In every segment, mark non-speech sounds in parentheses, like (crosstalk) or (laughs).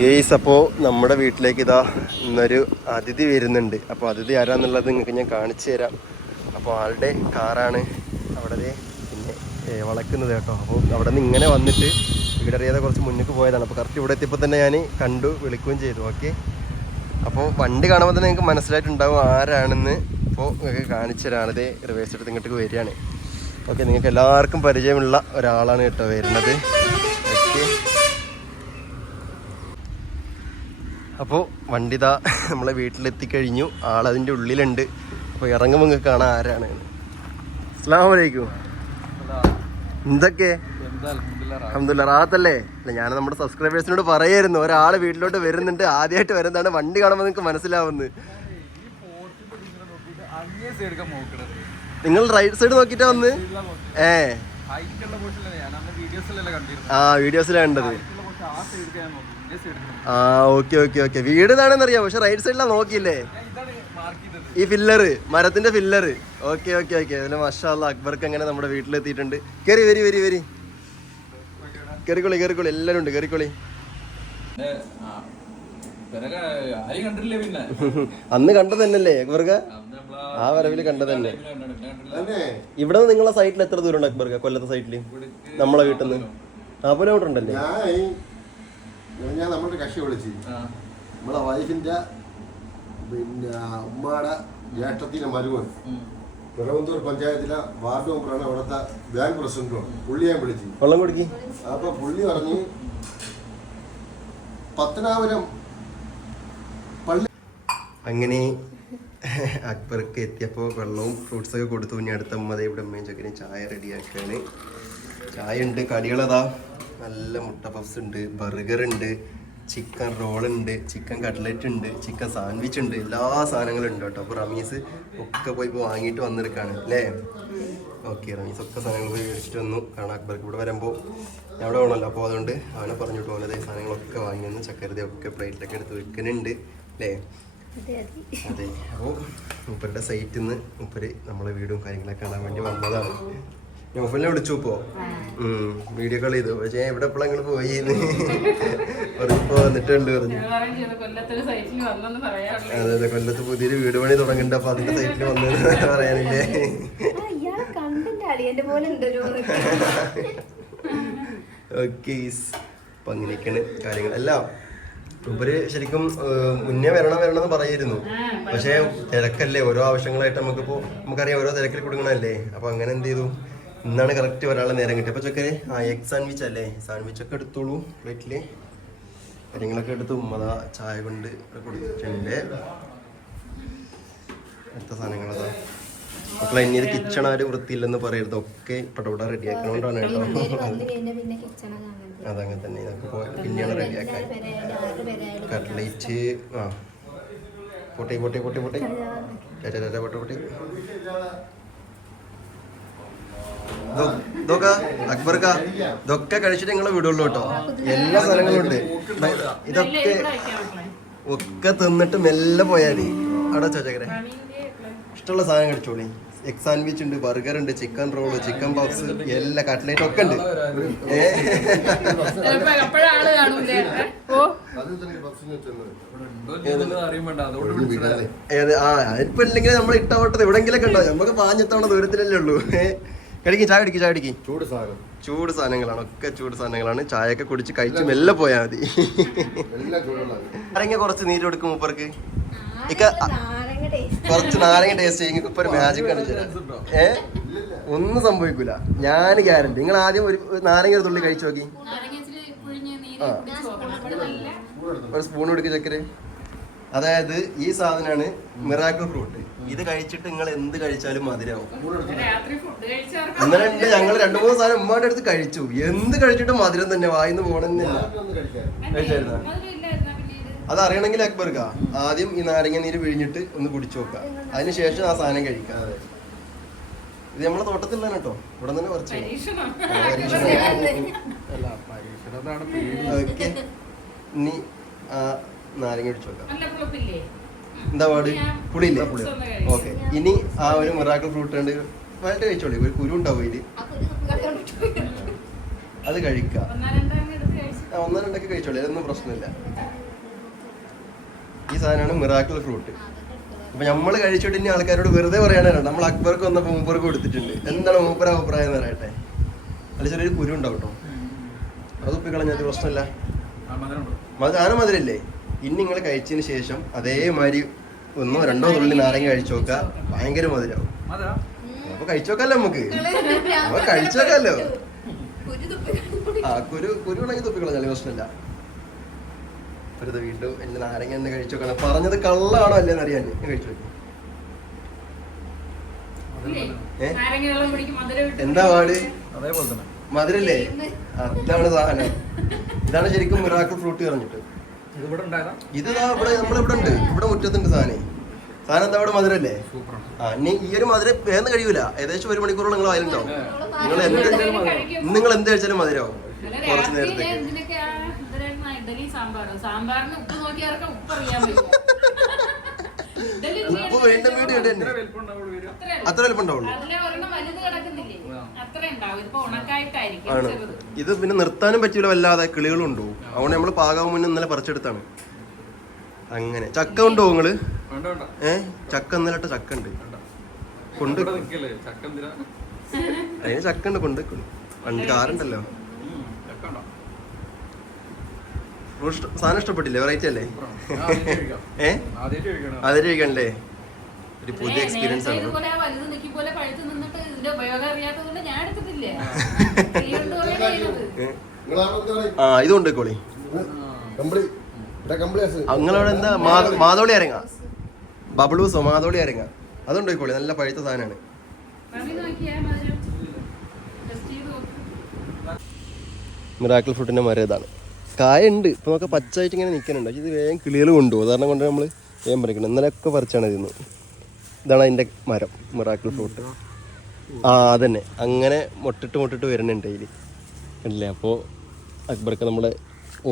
Guys അപ്പോൾ നമ്മുടെ വീട്ടിലേക്ക് ഇതാ ഇന്നൊരു അതിഥി വരുന്നുണ്ട്. അപ്പോൾ അതിഥി ആരാന്നുള്ളത് നിങ്ങൾക്ക് ഞാൻ കാണിച്ചു തരാം. അപ്പോൾ ആളുടെ കാറാണ് അവിടെ പിന്നെ വളക്കുന്നത് കേട്ടോ. അപ്പോൾ അവിടെ നിന്ന് ഇങ്ങനെ വന്നിട്ട് വീടറിയാതെ കുറച്ച് മുന്നിലേക്ക് പോയതാണ്. അപ്പോൾ കറക്റ്റ് ഇവിടെ എത്തിയപ്പോൾ തന്നെ ഞാൻ കണ്ടു വിളിക്കുകയും ചെയ്തു. ഓക്കെ? അപ്പോൾ വണ്ടി കാണുമ്പോൾ തന്നെ നിങ്ങൾക്ക് മനസ്സിലായിട്ടുണ്ടാവും ആരാണെന്ന്. ഇപ്പോൾ നിങ്ങൾക്ക് കാണിച്ചു തരാം അതേ റിവേഴ്സ് എടുത്ത് ഇങ്ങോട്ട് വരികയാണ്. ഓക്കെ നിങ്ങൾക്ക് എല്ലാവർക്കും പരിചയമുള്ള ഒരാളാണ് കേട്ടോ വരുന്നത് ഓക്കെ അപ്പോൾ വണ്ടി ഇതാ നമ്മളെ വീട്ടിലെത്തിക്കഴിഞ്ഞു. ആളതിന്റെ ഉള്ളിലുണ്ട്. അപ്പോൾ ഇറങ്ങുമ്പോൾ നിങ്ങൾക്ക് കാണാൻ ആരാണ്? അസ്ലാമലൈക്കും എന്തൊക്കെ? അഹമ്മദില്ല റാത്തല്ലേ അല്ല ഞാൻ നമ്മുടെ സബ്സ്ക്രൈബേഴ്സിനോട് പറയായിരുന്നു ഒരാൾ വീട്ടിലോട്ട് വരുന്നുണ്ട്. ആദ്യമായിട്ട് വരുന്നതാണ്. വണ്ടി കാണുമ്പോൾ നിങ്ങൾക്ക് മനസ്സിലാവുന്നത്. നിങ്ങൾ റൈറ്റ് സൈഡ് നോക്കിട്ടാ വന്ന്? ഏ. ആ വീഡിയോസിലാണ് കണ്ടത്. ആ ഓക്കെ ഓക്കെ ഓക്കെ. വീട് ഇതാണെന്ന് അറിയാം പക്ഷെ റൈറ്റ് സൈഡിലാണ് നോക്കിയില്ലേ? ഈ ഫില്ലറ് മരത്തിന്റെ ഫില്ലറ് ഓക്കെ ഓക്കെ ഓക്കെ. അതിൽ മഷാല്ല അക്ബർക്ക് അങ്ങനെ നമ്മുടെ വീട്ടിലെത്തിയിട്ടുണ്ട്. കയറി വരി വരി വരി. കയറിക്കോളി കയറിക്കോളി എല്ലാരും ഉണ്ട് കയറിക്കോളി അന്ന് കണ്ടത് തന്നെയല്ലേ അക്ബർക്ക? ആ വരവിൽ കണ്ടത് തന്നെ. ഇവിടെ നിങ്ങളെ സൈറ്റിൽ എത്ര ദൂരം ഉണ്ട് അക്ബർക്ക? കൊല്ലത്തെ സൈറ്റിൽ നമ്മളെ വീട്ടിൽ നിന്ന് നാൽപ്പത് കിലോമീറ്റർ ഉണ്ടല്ലേ ഞാൻ നമ്മുടെ കക്ഷി വിളിച്ച്. നമ്മളെ വൈഫിന്റെ പിന്നെ ഉമ്മയുടെ ജ്യേഷ്ഠത്തിന്റെ മരുമൻ. ഉം. പിറവന്തൂർ പഞ്ചായത്തിലെ വാർഡ് മെമ്പറാണ് അവിടുത്തെ ബാങ്ക് പ്രസിഡന്റും. പുള്ളിയെ വിളിച്ച് വിളിച്ചു. വെള്ളം കുടിക്കി. അപ്പൊ പുള്ളി പറഞ്ഞ് പത്തനാപുരം പള്ളി അങ്ങനെ അക്ബർക്ക് എത്തിയപ്പോൾ വെള്ളവും ഫ്രൂട്ട്സ് ഒക്കെ കൊടുത്തു. ഇനി അടുത്ത അമ്മതേ ഇവിടെ അമ്മയും ചക്കനും ചായ റെഡിയാക്കുകയാണ് ചായ ഉണ്ട്. കടികളതാ. നല്ല മുട്ട പഫ്സ് ഉണ്ട് ബർഗർ ഉണ്ട് ചിക്കൻ റോൾ ഉണ്ട് ചിക്കൻ കട്ട്ലറ്റ് ഉണ്ട് ചിക്കൻ സാൻഡ്വിച്ച് ഉണ്ട്. എല്ലാ സാധനങ്ങളും ഉണ്ട് കേട്ടോ. അപ്പോൾ റമീസ് ഒക്കെ പോയി ഇപ്പോൾ വാങ്ങിയിട്ട് വന്നെടുക്കാണ് അല്ലേ? ഓക്കെ റമീസ് ഒക്കെ സാധനങ്ങൾ പോയി മേടിച്ചിട്ട് വന്നു. കാരണം അക്ബർക്ക് ഇവിടെ വരുമ്പോൾ ഞാൻ അവിടെ വേണമല്ലോ അപ്പോൾ അതുകൊണ്ട് അവനെ പറഞ്ഞിട്ട് പോകുന്നത് സാധനങ്ങളൊക്കെ വാങ്ങി വന്ന് ചക്കരതി ഒക്കെ പ്ലേറ്റിലൊക്കെ എടുത്ത് വെക്കുന്നുണ്ട് അല്ലേ? അതെ അപ്പോൾ മൂപ്പരുടെ സൈറ്റിൽ നിന്ന് മൂപ്പര് നമ്മളെ വീടും കാര്യങ്ങളൊക്കെ കാണാൻ വേണ്ടി വന്നതാണ്. നോഫലിനെ വിളിച്ചു ഇപ്പോ. വീഡിയോ കോൾ ചെയ്തു. പക്ഷേ ഇവിടെ എപ്പോഴെങ്കിലും പോയി? പറഞ്ഞപ്പോ വന്നിട്ടുണ്ട് പറഞ്ഞു. അതെ അതെ. കൊല്ലത്ത് പുതിയൊരു വീട് പണി തുടങ്ങുന്നുണ്ട്. അപ്പൊ അതിന്റെ സൈറ്റിൽ വന്നു പറയാനില്ലേ? ആ, ഇയാളെ കണ്ടില്ല അളിയന്റെ പോലെ ഉണ്ടൊരു ഓക്കെ അപ്പൊ അങ്ങനെയൊക്കെയാണ് കാര്യങ്ങൾ. അല്ല ഇവർ ശരിക്കും മുന്നേ വരണം വരണം എന്ന് പറയായിരുന്നു. പക്ഷേ തിരക്കല്ലേ. ഓരോ ആവശ്യങ്ങളായിട്ട് നമുക്കിപ്പോ നമുക്കറിയാം ഓരോ തിരക്കിൽ കൊടുക്കണല്ലേ അപ്പൊ അങ്ങനെ എന്ത് ചെയ്തു? ഇന്നാണ് കറക്റ്റ് ഒരാളെ നേരം കിട്ടിയത് അപ്പൊ ചൊക്കെ ആ എഗ് സാൻഡ്വിച്ച് അല്ലേ? സാൻഡ്വിച്ച് ഒക്കെ എടുത്തോളൂ പ്ലേറ്റിൽ കാര്യങ്ങളൊക്കെ എടുത്ത് ഉമ്മത ചായ കൊണ്ട് കൊടുത്തിട്ടുണ്ട് അടുത്ത സാധനങ്ങളതാ മക്കളെ ഇനി ഇത് കിച്ചൺ ആരും വൃത്തിയില്ലെന്ന് പറയരുത്. ഒക്കെ പടപട റെഡിയാക്കണോണ്ടാണ് കേട്ടോ. വന്നു കഴിഞ്ഞാൽ പിന്നെ കിച്ചണൊക്കെ അങ്ങനെ അതങ്ങനെ തന്നെ. ഇതൊക്കെ പിന്നെയാണ് റെഡിയാക്കാൻ കട്ട്ലേറ്റ് ആ. പൊട്ടി പൊട്ടി പൊട്ടി പൊട്ടി. പൊട്ടി പൊട്ടി. ഇതൊക്കെ അക്ബർക്ക ഇതൊക്കെ കഴിച്ചിട്ട് നിങ്ങളെ വിടുള്ളൂ കേട്ടോ. എല്ലാ സ്ഥലങ്ങളും ഉണ്ട്. ഇതൊക്കെ ഒക്കെ തിന്നിട്ട് മെല്ലെ പോയാൽ അവിടെ ചോച്ചക്കരെ ഇഷ്ടമുള്ള സാധനം കഴിച്ചോളി. എഗ് സാൻഡ്വിച്ച് ഉണ്ട് ബർഗർ ഉണ്ട് ചിക്കൻ റോൾ ചിക്കൻ ബോക്സ് എല്ലാ കട്ട്ലേറ്റ് ഒക്കെ ഉണ്ട്. ഏത്? ആ ഇപ്പൊ ഇല്ലെങ്കിൽ നമ്മൾ ഇട്ടവട്ടത് എവിടെങ്കിലൊക്കെ ഉണ്ടോ നമുക്ക് പാഞ്ഞെത്തവണ ദൂരത്തിലല്ലേ ഉള്ളൂ. കടിക്കും ചായ കുടിക്കും ചായ കുടിക്കും. ചൂട് സാധനം. ചൂട് സാധനങ്ങളാണ് ഒക്കെ ചൂട് സാധനങ്ങളാണ്. ചായയൊക്കെ കുടിച്ച് കഴിച്ച് മെല്ലെ പോയാൽ മതി. ആരെങ്കിലും കുറച്ച് നീര് കൊടുക്കും മൂപ്പർക്ക്. ഇക്ക നാരങ്ങ കുറച്ച് നാരങ്ങ ടേസ്റ്റ് ചെയ്യും. ഇപ്പൊ ഒരു മാജിക് കാണിച്ചു തരാം ഏ? ഒന്നും സംഭവിക്കൂല. ഞാൻ ഗ്യാരണ്ടി. നിങ്ങൾ ആദ്യം ഒരു നാരങ്ങ ഒരു തുള്ളി കഴിച്ചു നോക്കി. ആ. കുടിച്ച് നോക്കണം. നല്ല ഒരു സ്പൂൺ എടുക്കുക ചക്കര്. അതായത് ഈ സാധനമാണ് മിറാക്കിൾ ഫ്രൂട്ട്. ഇത് കഴിച്ചിട്ട് നിങ്ങൾ എന്ത് കഴിച്ചാലും മധുരമാവും ഉണ്ട് ഞങ്ങൾ രണ്ടു മൂന്ന് സാധനം ഉമ്മാടെ അടുത്ത് കഴിച്ചു. എന്ത് കഴിച്ചിട്ടും മധുരം തന്നെ വായിന്ന് പോണെന്നില്ല. കഴിച്ചായിരുന്നോ? അത് അറിയണമെങ്കിൽ അക്ബർക്ക ആദ്യം ഈ നാരങ്ങ നീര് പിഴിഞ്ഞിട്ട് ഒന്ന് കുടിച്ചു നോക്കുക അതിനുശേഷം ആ സാധനം കഴിക്കാം. ഇത് നമ്മളെ തോട്ടത്തിലാണ് കേട്ടോ. ഇവിടെ തന്നെ കുറച്ച് പരീക്ഷണം? ഓക്കെ. നീ ആ നാരങ്ങ നല്ല പുളിപ്പില്ലേ? എന്താ പാട്? പുളിയില്ലേ. ഓക്കെ. ഇനി ആ ഒരു മിറാക്കിൾ ഫ്രൂട്ട് ഉണ്ട് വലുത് കഴിച്ചോളി. ഒരു കുരു ഉണ്ടാവും ഇതിൽ അത് കഴിക്കുക ഒന്നാ രണ്ടൊക്കെ കഴിച്ചോളി. അതൊന്നും പ്രശ്നമില്ല. ഈ സാധനമാണ് മിറാക്കിൾ ഫ്രൂട്ട് അപ്പൊ നമ്മൾ കഴിച്ചിട്ട് ഇനി ആൾക്കാരോട് വെറുതെ പറയാനാണ് നമ്മൾ അക്ബർക്ക് വന്നപ്പോ മൂപ്പർക്ക് കൊടുത്തിട്ടുണ്ട്. എന്താണ് മൂപ്പര അഭിപ്രായം എന്ന് പറയട്ടെ? അല്ല ചെറിയൊരു കുരു ഉണ്ടാവും കേട്ടോ. അത് ഉപ്പിക്കളഞ്ഞത് പ്രശ്നമില്ല. ആ, മധുരം ഉണ്ടോ? ഇനി നിങ്ങൾ കഴിച്ചതിന് ശേഷം അതേമാതിരി ഒന്നോ രണ്ടോ തുള്ളി നാരങ്ങ കഴിച്ചു നോക്കുക ഭയങ്കര മധുരാവും. മധുരാ? അപ്പൊ കഴിച്ചു നോക്കാല്ലോ നമുക്ക് അപ്പൊ കഴിച്ചു നോക്കാല്ലോ ആ കുരു കുരു ഉണ്ടെങ്കിൽ തുപ്പിക്കളഞ്ഞാലും പ്രശ്നമില്ല. വെറുതെ വീണ്ടും എന്റെ നാരങ്ങ എന്നെ കഴിച്ചു നോക്കണം പറഞ്ഞത് കള്ളാണോ അല്ലേന്ന് അറിയാൻ ഞാൻ കഴിച്ചു നോക്കി എന്താ പാട്? അതേപോലെ തന്നെ. മധുരല്ലേ? അതാണ് സാധനം. ഇതാണ് ശരിക്കും മിറാക്കിൾ ഫ്രൂട്ട് പറഞ്ഞിട്ട്. ഇത് ഇവിടെ നമ്മളിവിടെ ഉണ്ട്. ഇവിടെ മുറ്റത്തുണ്ട് സാധനം. സാധനം എന്താ ഇവിടെ മധുരല്ലേ? സൂപ്പറാണ്. ആ ഇനി ഈ ഒരു മധുര വേന്ന് കഴിയൂല. ഏകദേശം ഒരു മണിക്കൂറോളം നിങ്ങൾ വയലുണ്ടാവും. നിങ്ങൾ എന്ത്. നിങ്ങൾ എന്ത് കഴിച്ചാലും മധുരമാവും കുറച്ച് നേരത്തേക്ക്. ഉപ്പ് വീണ്ടും വീണ്ടും ഇട തന്നെ. ഇത്ര വലിപ്പം ഉണ്ടാവുള്ളൂ വലുത് കിടക്കുന്നില്ലേ? അത്ര ഉണ്ടാവും. ഇതിപ്പോ ഉണക്കായിട്ടായിരിക്കും ആണ്. ചെറുത്. ഇത് പിന്നെ നിർത്താനും പറ്റൂല വല്ലാതെ. കിളികളും ഉണ്ടോ അതുകൊണ്ട് നമ്മൾ പാകാവും മുന്നേ ഇന്നലെ പറിച്ചെടുത്താണ്. അങ്ങനെ. ചക്ക ഉണ്ടോ നിങ്ങൾ? വേണ്ട വേണ്ട. ഏ? ചക്ക ഇന്നലെ ഇട്ട ചക്ക ഉണ്ട്. കൊണ്ട് ചക്ക എന്തിനാ? അതിന് ചക്ക ഉണ്ട് കൊണ്ട് പണ്ട് കാറുണ്ടല്ലോ. സാധനം ഇഷ്ടപ്പെട്ടില്ലേ? വെറൈറ്റി അല്ലേ? ഏഹ് ആദ്യമായിട്ട്. (laughs) ഏ? കഴിക്കണല്ലേ? ഒരു പുതിയ എക്സ്പീരിയൻസ് ആണ്. ഇതിന്റെ ഉപയോഗം അറിയാത്തത് ഞാൻ എടുത്തിട്ടില്ല? നീ കൊണ്ടുപോയാണ് ചെയ്തത് എന്താ പറയുക? ആ ഇത് കൊണ്ടുപോയിക്കോളി നിങ്ങളവിടെ എന്താ? മാതോളി അരങ്ങ. ബബിളൂസോ മാതോളി അരങ്ങ. അതുകൊണ്ടുപോയിക്കോളി നല്ല പഴുത്ത സാധനമാണ്. മമ്മി നോക്കിയാ മധുരം ടെസ്റ്റ് ചെയ്ത് നോക്ക്. മിറാക്കിൾ ഫ്രൂട്ടിന്റെ മരം ഇതാണ്. കായ ഉണ്ട്. ഇപ്പൊ നമുക്ക് പച്ചായിട്ട് ഇങ്ങനെ നിൽക്കുന്നുണ്ട്. പക്ഷെ ഇത് വേഗം കിളികൾ കൊണ്ടുപോകും. അതാരണം കൊണ്ട് നമ്മൾ വേഗം പറിക്കണം. ഇന്നലെയൊക്കെ പറിച്ചാണ് ഇതിന്ന്. ഇതാണ് അതിന്റെ മരം മിറാക്കിൾ ഫ്രൂട്ട്. ആ അതന്നെ. അങ്ങനെ മുട്ടിട്ട് മുട്ടിട്ട് വരുന്നുണ്ട് അതിൽ അല്ലേ? അപ്പോൾ അക്ബർക്ക് നമ്മുടെ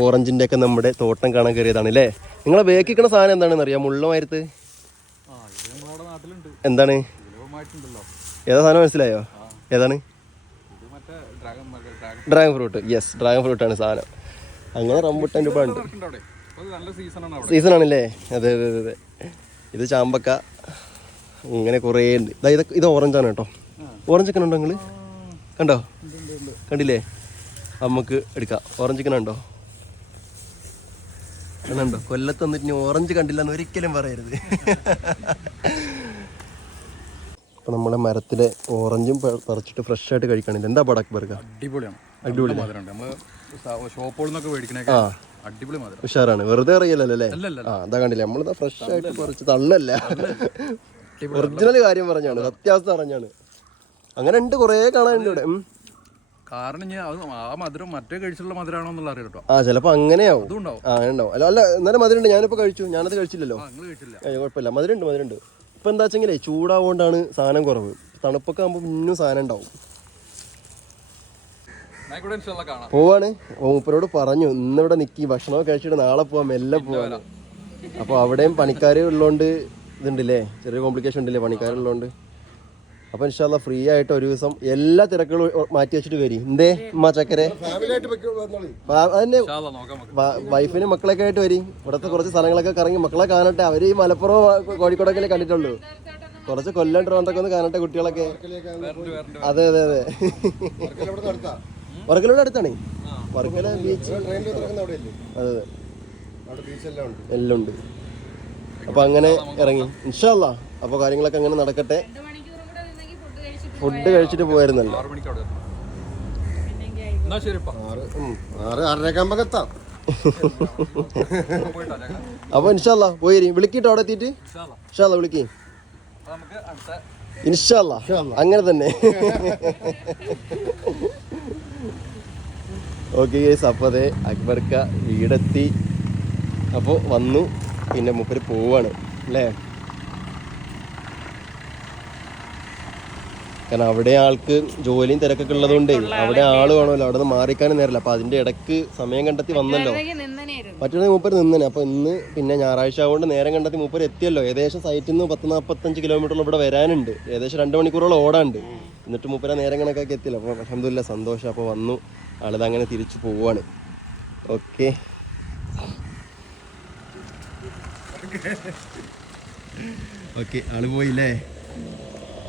ഓറഞ്ചിന്റെ ഒക്കെ നമ്മുടെ തോട്ടം കാണാൻ കയറിയതാണ് അല്ലേ? നിങ്ങളെ വേക്കിക്കണ സാധനം എന്താണെന്ന് അറിയാം മുള്ളമായിരുത്ത് എന്താണ്? ഏതാ സാധനം മനസ്സിലായോ? ഏതാണ്? Dragon fruit. Yes dragon fruit. ആണ് സാധനം. അങ്ങനെ റംബുട്ടാൻ രൂപ ഉണ്ട് സീസൺ ആണല്ലേ? അതെ അതെ അതെ ഇത് ചാമ്പക്ക. ഇങ്ങനെ കുറേ ഉണ്ട് ഇതാ ഇത് ഓറഞ്ചാണ് കേട്ടോ. ഓറഞ്ച് ഒക്കെ ഉണ്ടോ നിങ്ങൾ കണ്ടോ? കണ്ടില്ലേ? നമുക്ക് എടുക്കാം. ഓറഞ്ച് ഒക്കെ ഉണ്ടോ? കണ്ടോ കൊല്ലത്ത് വന്നിട്ട് ഇനി ഓറഞ്ച് കണ്ടില്ല എന്ന് ഒരിക്കലും പറയരുത്. അപ്പൊ നമ്മളെ മരത്തിലെ ഓറഞ്ചും പറിച്ചിട്ട് ഫ്രഷ് ആയിട്ട് കഴിക്കണില്ല? എന്താ പടക്ക് പറക്ക? അടിപൊളിയാണ്. അടിപൊളി ഷോപ്പുകളിൽ നിന്നൊക്കെ ആ. അടിപൊളി ഉഷാറാണ്. വെറുതെ അറിയില്ലല്ലോ ആ അതാ കണ്ടില്ലേ? നമ്മളിതാ ഫ്രഷ് ആയിട്ട് പറിച്ച് തള്ളല്ല. ഒറിജിനൽ കാര്യം പറഞ്ഞാണ്. സത്യാവസ്ഥ പറഞ്ഞാണ്. അങ്ങനെ ഉണ്ട് കുറേ കാണാനുണ്ട് ഇവിടെ. കാരണം ഞാൻ ആ മധുരം മറ്റേ കഴിച്ചുള്ള മധുരമാണോ എന്നുള്ള അറിയാം കേട്ടോ. ആ ചിലപ്പോ അങ്ങനെയാവും. അങ്ങനെ ഉണ്ടാവും അല്ല അല്ല എന്നാലും മധുരമുണ്ട് ഞാനിപ്പോ കഴിച്ചു. ഞാനത് കഴിച്ചില്ലല്ലോ. കുഴപ്പമില്ല മധുരമുണ്ട് മധുരമുണ്ട് ഇപ്പൊ എന്താ വെച്ചെങ്കിലേ ചൂടാവുകൊണ്ടാണ് സാധനം കുറവ്. തണുപ്പൊക്കെ ആകുമ്പോൾ ഇന്നും സാധനം ഉണ്ടാവും. പോവാണ്. ഓ മൂപ്പരോട് പറഞ്ഞു. ഇന്നിവിടെ നിക്കി. ഭക്ഷണമൊക്കെ കഴിച്ചിട്ട് നാളെ പോവാം. മെല്ലെ പോവാണ് അപ്പൊ അവിടെയും പണിക്കാർ ഉള്ളതുകൊണ്ട് ഇതുണ്ടല്ലേ? ചെറിയ കോംപ്ലിക്കേഷൻ ഉണ്ടല്ലേ പണിക്കാരുള്ളതുകൊണ്ട് അപ്പൊ ഇൻഷാല്ല ഫ്രീ ആയിട്ട് ഒരു ദിവസം എല്ലാ തിരക്കുകളും മാറ്റി വെച്ചിട്ട് വരി. എന്തേ? ഉമ്മ ചക്കരെ? അതന്നെ വൈഫിനും മക്കളൊക്കെ ആയിട്ട് വരി. ഇവിടുത്തെ കുറച്ച് സ്ഥലങ്ങളൊക്കെ കറങ്ങി മക്കളെ കാണട്ടെ. അവർ ഈ മലപ്പുറം കോഴിക്കോടൊക്കെ കണ്ടിട്ടുള്ളൂ. കുറച്ച് കൊല്ലം ട്രിവാൻഡ്രൊക്കെ ഒന്ന് കാണട്ടെ കുട്ടികളൊക്കെ. അതെ അതെ അതെ. വർക്കലോട് അടുത്താണ്. വർക്കല ബീച്ച് അതെ അതെ. അവിടെ ബീച്ചെല്ലാം ഉണ്ട്. എല്ലാം ഉണ്ട്. അപ്പൊ അങ്ങനെ ഇറങ്ങി. ഇൻഷാല്ല അപ്പൊ കാര്യങ്ങളൊക്കെ അങ്ങനെ നടക്കട്ടെ രണ്ട് മണിക്കൂറും കൂടെ നിന്നെങ്കിൽ ഫുഡ് കഴിച്ചിട്ട് പോയിരുന്നല്ലോ. ആറ് മണിക്ക് അവിടെ എത്തണം. എന്നാ ആറ് ആറ് ആറരക്കാകുമ്പോ എത്താം. അപ്പൊ ഇൻഷാല്ല പോയി വിളിക്കിട്ടോ അവിടെ എത്തിയിട്ട് ഇൻഷാല്ല വിളിക്ക്. ഇൻഷാല്ല അങ്ങനെ തന്നെ. ഓക്കെ ഗേസ് അപ്പോൾ അതെ അക്ബർക്ക വീടെത്തി. അപ്പോൾ വന്നു പിന്നെ മുപ്പര് പോവാണ് അല്ലേ? കാരണം അവിടെ ആൾക്ക് ജോലിയും തിരക്കൊക്കെ ഉള്ളതുകൊണ്ട് അവിടെ ആൾ വേണമല്ലോ അവിടെ നിന്ന് മാറിക്കാനും നേരല്ല അപ്പൊ അതിന്റെ ഇടയ്ക്ക് സമയം കണ്ടെത്തി വന്നല്ലോ. മറ്റൊരു മൂപ്പര് നിന്നനെ അപ്പൊ ഇന്ന് പിന്നെ ഞായറാഴ്ച ആയതുകൊണ്ട് നേരം കണ്ടെത്തി മൂപ്പര് എത്തിയല്ലോ. ഏകദേശം സൈറ്റിൽ നിന്ന് പത്ത് നാൽപ്പത്തഞ്ച് കിലോമീറ്റർ ഇവിടെ വരാനുണ്ട്. ഏകദേശം രണ്ട് മണിക്കൂറോളം ഓടാണ്ട് എന്നിട്ട് മൂപ്പര നേരം കണക്കാക്കി എത്തില്ല അപ്പോൾ അലഹമില്ല സന്തോഷം. അപ്പോൾ വന്നു. ആളിത് അങ്ങനെ തിരിച്ചു പോവാണ്. ഓക്കെ. ഓക്കെ ആൾ പോയില്ലേ?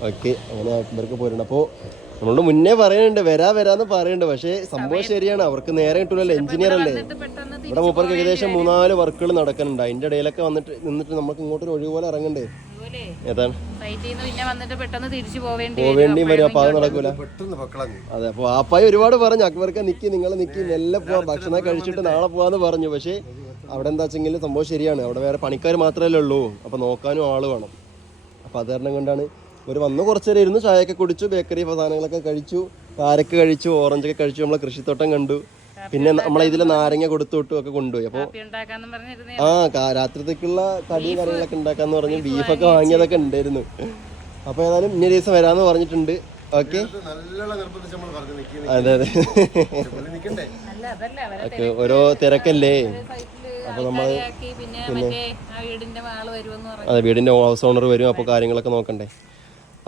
ഓക്കെ അങ്ങനെ ഇവർക്ക് പോരണം അപ്പോൾ നമ്മളോട് മുന്നേ പറയുന്നുണ്ട് വരാ വരാന്ന് പറയുന്നുണ്ട്. പക്ഷേ സംഭവം ശരിയാണ് അവർക്ക് നേരെ കിട്ടൂലല്ലോ. എഞ്ചിനീയർ അല്ലേ? പെട്ടെന്ന് ഇവിടെ മൂപ്പർക്ക് ഏകദേശം മൂന്നാൽ വർക്കുകൾ നടക്കുന്നുണ്ട്. അതിന്റെ ഇടയിലൊക്കെ വന്നിട്ട് നിന്നിട്ട് നമുക്ക് ഇങ്ങോട്ടൊരു ഒരു പോലെ ഇറങ്ങണ്ടേ? ഏതാണ്? സൈറ്റിൽ നിന്ന് പിന്നെ വന്നിട്ട് പെട്ടെന്ന് തിരിച്ചു പോവേണ്ടി വരും. അപ്പൊ അത് നടക്കൂല. അതെ അപ്പൊ ആപ്പായി ഒരുപാട് പറഞ്ഞു. അക്ബർക്ക് നിക്കി നിങ്ങൾ നിക്കി മെല്ലെ പോവാ ഭക്ഷണം കഴിച്ചിട്ട് നാളെ പോവാന്ന് പറഞ്ഞു. പക്ഷേ അവിടെ എന്താ വെച്ചെങ്കിൽ സംഭവം ശരിയാണ്. അവിടെ വേറെ പണിക്കാർ മാത്രമല്ലേ ഉള്ളൂ. അപ്പൊ നോക്കാനും ആൾ വേണം. അപ്പൊ അത് കാരണം കൊണ്ടാണ് ഒരു വന്ന് കുറച്ച് നേരം ഇരുന്ന് ചായയൊക്കെ കുടിച്ചു ബേക്കറി സാധനങ്ങളൊക്കെ കഴിച്ചു കാരക്ക് കഴിച്ചു ഓറഞ്ചൊക്കെ കഴിച്ചു നമ്മളെ കൃഷിത്തോട്ടം കണ്ടു. പിന്നെ നമ്മളെ ഇതിലെ നാരങ്ങ കൊടുത്തോട്ടും ഒക്കെ കൊണ്ടുപോയി. അപ്പോൾ ഉണ്ടാക്കാന്ന് ആ രാത്രിത്തേക്കുള്ള കടി കാര്യങ്ങളൊക്കെ ഉണ്ടാക്കാന്ന് പറഞ്ഞു ബീഫൊക്കെ വാങ്ങിയതൊക്കെ ഉണ്ടായിരുന്നു. അപ്പൊ ഏതായാലും ഇന്ന ദിവസം വരാന്ന് പറഞ്ഞിട്ടുണ്ട്. ഓക്കെ നമ്മൾ അതെ അതെ. നിൽക്കണ്ടേ അല്ല അതല്ല അവരെ ഒക്കെ ഓരോ തിരക്കല്ലേ? അപ്പൊ നമ്മൾ പിന്നെ അതെ വീടിന്റെ ഹൗസ് ഓണർ വരും അപ്പൊ കാര്യങ്ങളൊക്കെ നോക്കണ്ടേ?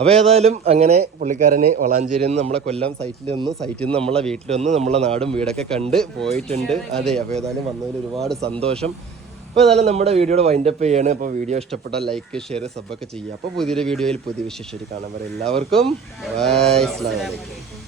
അപ്പോൾ ഏതായാലും അങ്ങനെ പുള്ളിക്കാരനെ വളാഞ്ചേരിയിൽ നിന്ന് നമ്മളെ കൊല്ലം സൈറ്റിൽ നിന്ന് സൈറ്റിൽ നിന്ന് നമ്മളെ വീട്ടിൽ നിന്ന് നമ്മളെ നാടും വീടൊക്കെ കണ്ട് പോയിട്ടുണ്ട്. അതെ അപ്പോൾ ഏതായാലും വന്നതിൽ ഒരുപാട് സന്തോഷം. അപ്പോൾ ഏതായാലും നമ്മുടെ വീഡിയോയുടെ വൈൻഡപ്പ് ചെയ്യാണ്. അപ്പോൾ വീഡിയോ ഇഷ്ടപ്പെട്ട ലൈക്ക് ഷെയർ സബ്ബൊക്കെ ചെയ്യുക. അപ്പോൾ പുതിയൊരു വീഡിയോയിൽ പുതിയ വിശേഷം കാണാൻ വരെ എല്ലാവർക്കും ബൈ അലൈക്കും.